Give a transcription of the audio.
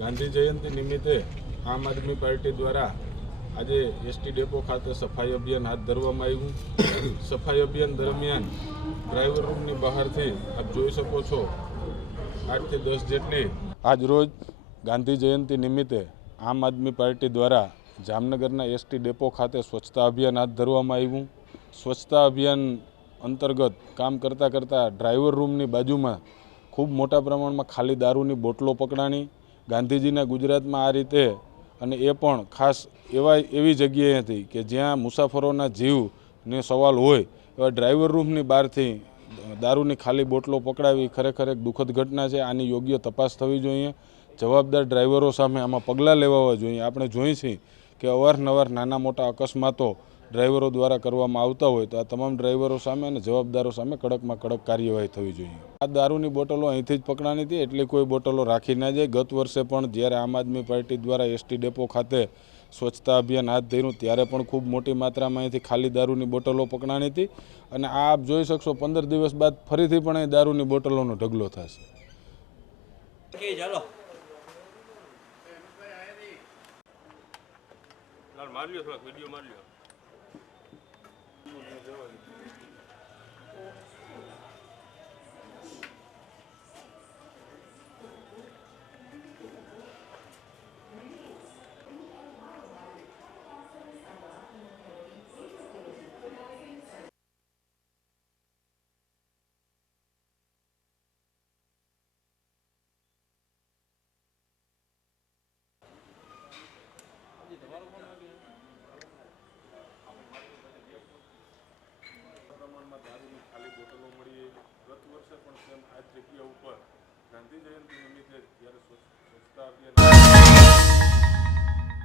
ગાંધી જયંતિ નિમિત્તે આમ આદમી પાર્ટી દ્વારા આજે એસટી ડેપો ખાતે સફાઈ અભિયાન હાથ ધરવામાં આવ્યું. સફાઈ અભિયાન દરમિયાન ડ્રાઈવર રૂમની બહારથી આપ જોઈ શકો છો, આઠથી દસ જેટલી આજ રોજ ગાંધી જયંતિ નિમિત્તે આમ આદમી પાર્ટી દ્વારા જામનગરના એસટી ડેપો ખાતે સ્વચ્છતા અભિયાન હાથ ધરવામાં આવ્યું. સ્વચ્છતા અભિયાન અંતર્ગત કામ કરતાં કરતાં ડ્રાઈવર રૂમની બાજુમાં ખૂબ મોટા પ્રમાણમાં ખાલી દારૂની બોટલો પકડાણી ગાંધીજીના ગુજરાતમાં આ રીતે અને એ પણ ખાસ એવા એવી જગ્યાએ હતી કે જ્યાં મુસાફરોના જીવને સવાલ હોય એવા ડ્રાઈવર રૂમની બહારથી દારૂની ખાલી બોટલો પકડાવી ખરેખર એક દુઃખદ ઘટના છે. આની યોગ્ય તપાસ થવી જોઈએ. જવાબદાર ડ્રાઈવરો સામે આમાં પગલાં લેવાવા જોઈએ. આપણે જોઈએ છીએ કે અવારનવાર નાના મોટા અકસ્માતો ડ્રાઈવરો દ્વારા કરવામાં આવતા હોય તો આ તમામ ડ્રાઈવરો સામે અને જવાબદારો સામે કડકમાં કડક કાર્યવાહી થવી જોઈએ. આ દારૂની બોટલો અહીંથી જ પકડાની હતી એટલી કોઈ બોટલો રાખી ના જાય. ગત વર્ષે પણ જ્યારે આમ આદમી પાર્ટી દ્વારા એસટી ડેપો ખાતે સ્વચ્છતા અભિયાન હાથ ધર્યું ત્યારે પણ ખૂબ મોટી માત્રામાં અહીંથી ખાલી દારૂની બોટલો પકડાણી હતી. અને આ આપ જોઈ શકશો પંદર દિવસ બાદ ફરીથી પણ અહીં દારૂની બોટલોનો ઢગલો થશે. કે મારી લ્યો થોડાક વીડિયો મારી લ્યો. પ્રમાણમાં ગત વર્ષે પણ